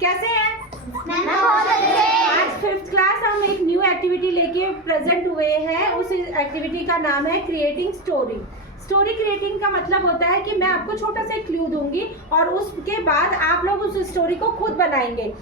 कैसे हैं? आज आज 5th क्लास हम एक न्यू एक्टिविटी लेके प्रेजेंट हुए हैं। उस एक्टिविटी का नाम है क्रिएटिंग स्टोरी। स्टोरी क्रिएटिंग का मतलब होता है कि मैं आपको छोटा सा क्लू दूंगी और उसके बाद आप लोग उस स्टोरी को खुद बनाएंगे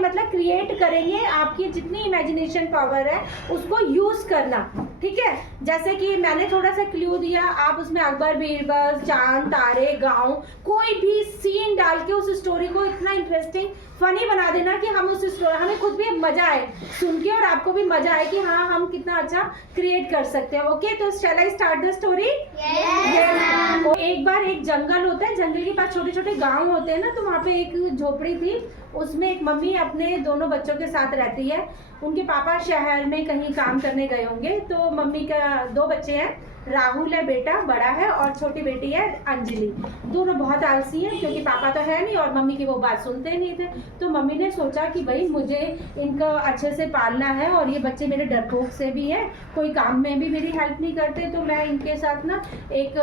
मतलब क्रिएट करेंगे। आपकी जितनी इमेजिनेशन पावर है उसको यूज करना, ठीक है। जैसे कि मैंने थोड़ा सा क्लू दिया, आप उसमें अकबर बीरबल, चांद तारे, गांव, कोई भी सीन डाल के उस स्टोरी को इतना इंटरेस्टिंग फनी बना देना कि हम उस स्टोरी, हमें खुद भी मजा आए सुन के और आपको भी मजा आए कि हाँ हम कितना अच्छा क्रिएट कर सकते हैं। ओके, तो शैल आई स्टार्ट द स्टोरी? एक बार एक जंगल होता है, जंगल के पास छोटे छोटे गांव होते हैं ना, तो वहाँ पे एक झोपड़ी थी। उसमें एक मम्मी अपने दोनों बच्चों के साथ रहती है। उनके पापा शहर में कहीं काम करने गए होंगे, तो मम्मी का 2 बच्चे हैं, राहुल है बेटा बड़ा है और छोटी बेटी है अंजलि। दोनों बहुत आलसी हैं क्योंकि पापा तो है नहीं और मम्मी की वो बात सुनते नहीं थे। तो मम्मी ने सोचा कि भाई मुझे इनको अच्छे से पालना है और ये बच्चे मेरे डरपोक से भी है, कोई काम में भी मेरी हेल्प नहीं करते, तो मैं इनके साथ ना एक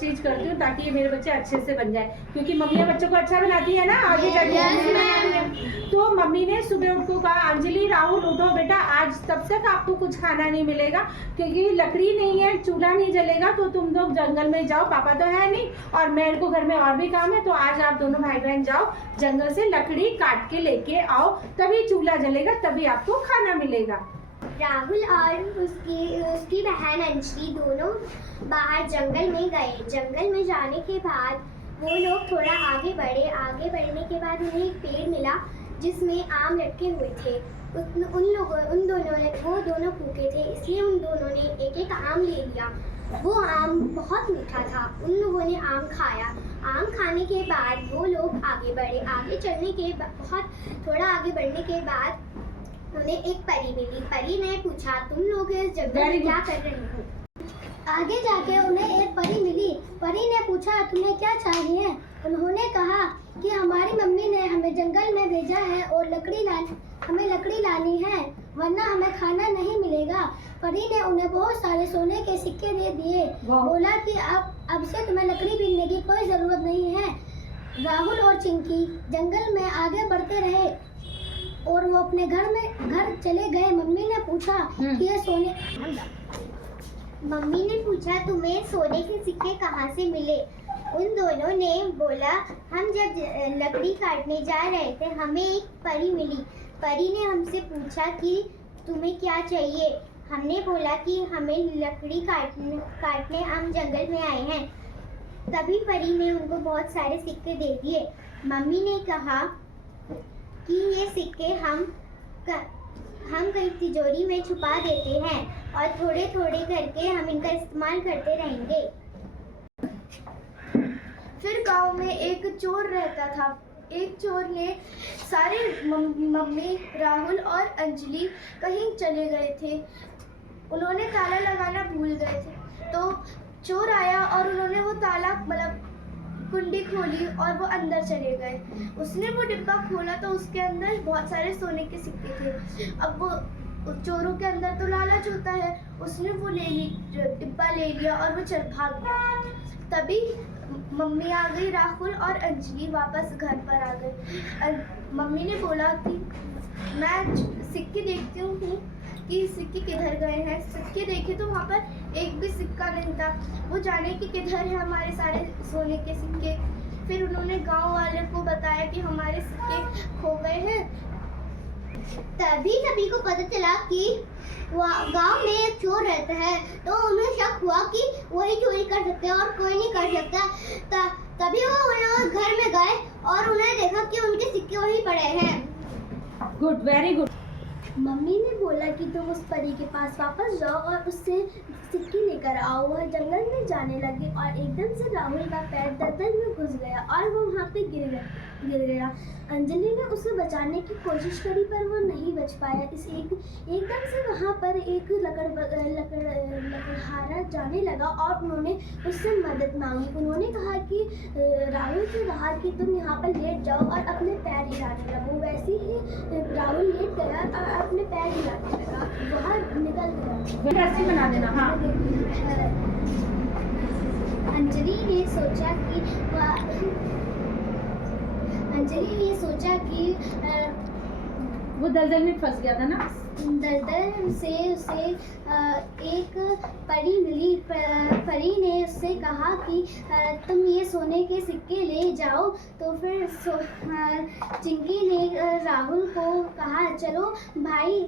चीज़ करती हूँ ताकि ये मेरे बच्चे अच्छे से बन जाए, क्योंकि मम्मियाँ बच्चों को अच्छा बनाती है ना आगे जाके। तो मम्मी ने सुबह उनको कहा, अंजलि राहुल उठो बेटा, आज तब तक आपको कुछ खाना नहीं मिलेगा क्योंकि लकड़ी नहीं है, चूल्हा नहीं जलेगा, तो तुम लोग जंगल में जाओ, पापा तो है नहीं और मेरे को घर में और भी काम है, तो आज आप दोनों भाई बहन जाओ जंगल से लकड़ी काट के लेके आओ, तभी चूल्हा जलेगा, तभी आपको खाना मिलेगा। राहुल और उसकी बहन अंजलि दोनों बाहर जंगल में गए। जंगल में जाने के बाद वो लोग थोड़ा आगे बढ़ने के बाद उन्हें एक पेड़ मिला जिसमें आम लटके हुए थे। वो दोनों भूखे थे, इसलिए उन दोनों ने एक एक आम ले लिया। वो आम बहुत मीठा था। उन लोगों ने आम खाया। आम खाने के बाद वो लोग आगे बढ़े। थोड़ा आगे बढ़ने के बाद उन्हें एक परी मिली। परी ने पूछा, तुम लोग इस जंगल में क्या कर रहे हो? आगे जाके उन्हें एक परी मिली। परी ने पूछा, तुम्हें क्या चाहिए? उन्होंने कहा कि हमारी मम्मी ने हमें जंगल में भेजा है और हमें लकड़ी लानी है, वरना हमें खाना नहीं मिलेगा। परी ने उन्हें बहुत सारे सोने के सिक्के दे दिए। बोला कि अब से तुम्हें लकड़ी बीनने की कोई जरूरत नहीं है। राहुल और चिंकी जंगल में आगे बढ़ते रहे और वो अपने घर चले गए। मम्मी ने पूछा तुम्हें सोने के सिक्के कहाँ से मिले? उन दोनों ने बोला, हम जब लकड़ी काटने जा रहे थे हमें एक परी मिली। परी ने हमसे पूछा कि तुम्हें क्या चाहिए? हमने बोला कि हमें लकड़ी काटने हम जंगल में आए हैं। तभी परी ने उनको बहुत सारे सिक्के दे दिए। मम्मी ने कहा कि ये सिक्के हम कहीं तिजोरी में छुपा देते हैं और थोड़े थोड़े करके हम इनका इस्तेमाल करते रहेंगे। फिर गांव में एक चोर रहता था। एक चोर ने सारे मम्मी, राहुल और अंजलि कहीं चले गए थे। उन्होंने ताला लगाना भूल गए थे, तो चोर आया और उन्होंने वो ताला कुंडी खोली और वो अंदर चले गए। उसने वो डिब्बा खोला तो उसके अंदर बहुत सारे सोने के सिक्के थे। अब वो चोरों के अंदर तो लालच होता है, उसने वो डिब्बा ले लिया और वो भाग गया। तभी मम्मी आ गई, राहुल और अंजलि वापस घर पर आ गए। मम्मी ने बोला कि मैं सिक्के देखती हूँ कि सिक्के किधर गए हैं। सिक्के देखे तो वहाँ पर एक भी सिक्का नहीं था। वो जाने कि किधर है हमारे सारे सोने के सिक्के। फिर उन्होंने गांव वाले को बताया कि हमारे सिक्के खो गए हैं। तभी सभी को पता चला कि गांव में एक चोर रहता है, तो उन्हें शक हुआ कि वही चोरी कर सकते हैं और कोई नहीं कर सकता। तभी वो घर में गए और उन्हें देखा कि उनके सिक्के वहीं पड़े हैं। Good, very good. मम्मी ने बोला कि तुम उस परी के पास वापस जाओ और उससे सिक्के लेकर आओ। वह जंगल में जाने लगी और एकदम से राहुल का पैर दलदल में घुस गया और वो वहाँ पे गिर गया। अंजलि ने उसे बचाने की कोशिश करी पर वो नहीं बच पाया। एकदम से वहाँ पर एक लकड़हारा जाने लगा और उन्होंने उससे मदद मांगी। उन्होंने कहा कि राहुल से कहा कि तुम यहाँ पर लेट जाओ और अपने पैर हिलाने लगो। वैसे ही राहुल लेट गया और अपने पैर हिलाने लगा, बाहर निकल गया। बना देना। हाँ। अंजलि ने सोचा कि अंजलि ने सोचा कि वो दलदल में फंस गया था ना। दलदल से उसे एक परी मिली। परी ने उससे कहा कि तुम ये सोने के सिक्के ले जाओ। तो फिर चिंकी ने राहुल को कहा, चलो भाई,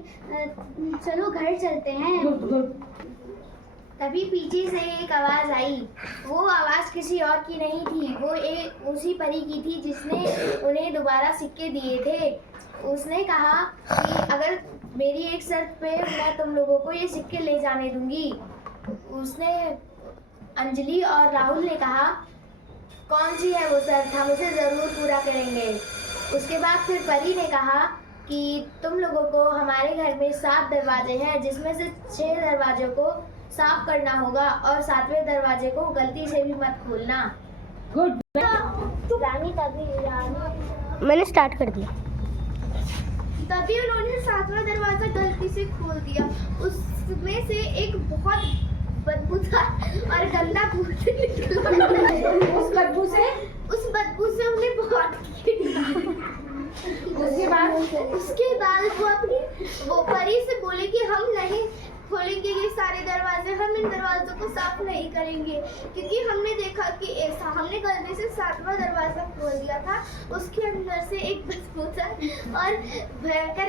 चलो घर चलते हैं। Good good. तभी पीछे से एक आवाज़ आई। वो आवाज़ किसी और की नहीं थी, वो उसी परी की थी जिसने उन्हें दोबारा सिक्के दिए थे। उसने कहा कि अगर मेरी एक शर्त पे मैं तुम लोगों को ये सिक्के ले जाने दूंगी। उसने अंजलि और राहुल ने कहा, कौन सी है वो शर्त, हम उसे ज़रूर पूरा करेंगे। उसके बाद फिर परी ने कहा कि तुम लोगों को हमारे घर में 7 दरवाजे हैं, जिसमें से 6 दरवाजों को साफ करना होगा और 7वें दरवाजे को गलती से भी मत खोलना। गुड। मैंने स्टार्ट कर दिया। तभी उन्होंने 7वां दरवाजा गलती से खोल दिया। उसमें से एक बहुत बदबूदार और गंदा भूत निकला। उस बदबू से उन्हें बहुत उसके बाद वो परी से बोले कि हम नहीं खोलेंगे ये सारे दरवाजे, हम इन दरवाजों को साफ नहीं करेंगे, क्योंकि हमने देखा कि ऐसा हमने गलती से 7वां दरवाजा खोल दिया था। उसके अंदर से एक बदबूदार और भयंकर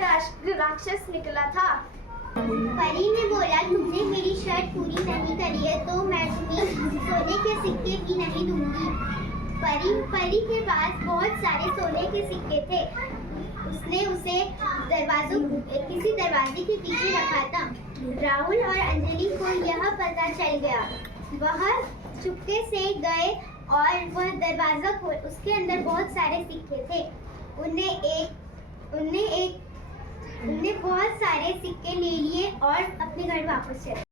राक्षस निकला था। परी ने बोला, तुमने मेरी शर्त पूरी नहीं करी है तो मैं तुम्हें सोने के सिक्के भी नहीं दूंगी। परी के पास बहुत सारे सोने के सिक्के थे। उसने उसे किसी दरवाजे के पीछे रखा था। राहुल और अंजलि को यह पता चल गया। वह चुपके से गए और वह दरवाजा खोल, उसके अंदर बहुत सारे सिक्के थे। उन्हें बहुत सारे सिक्के ले लिए और अपने घर वापस चले।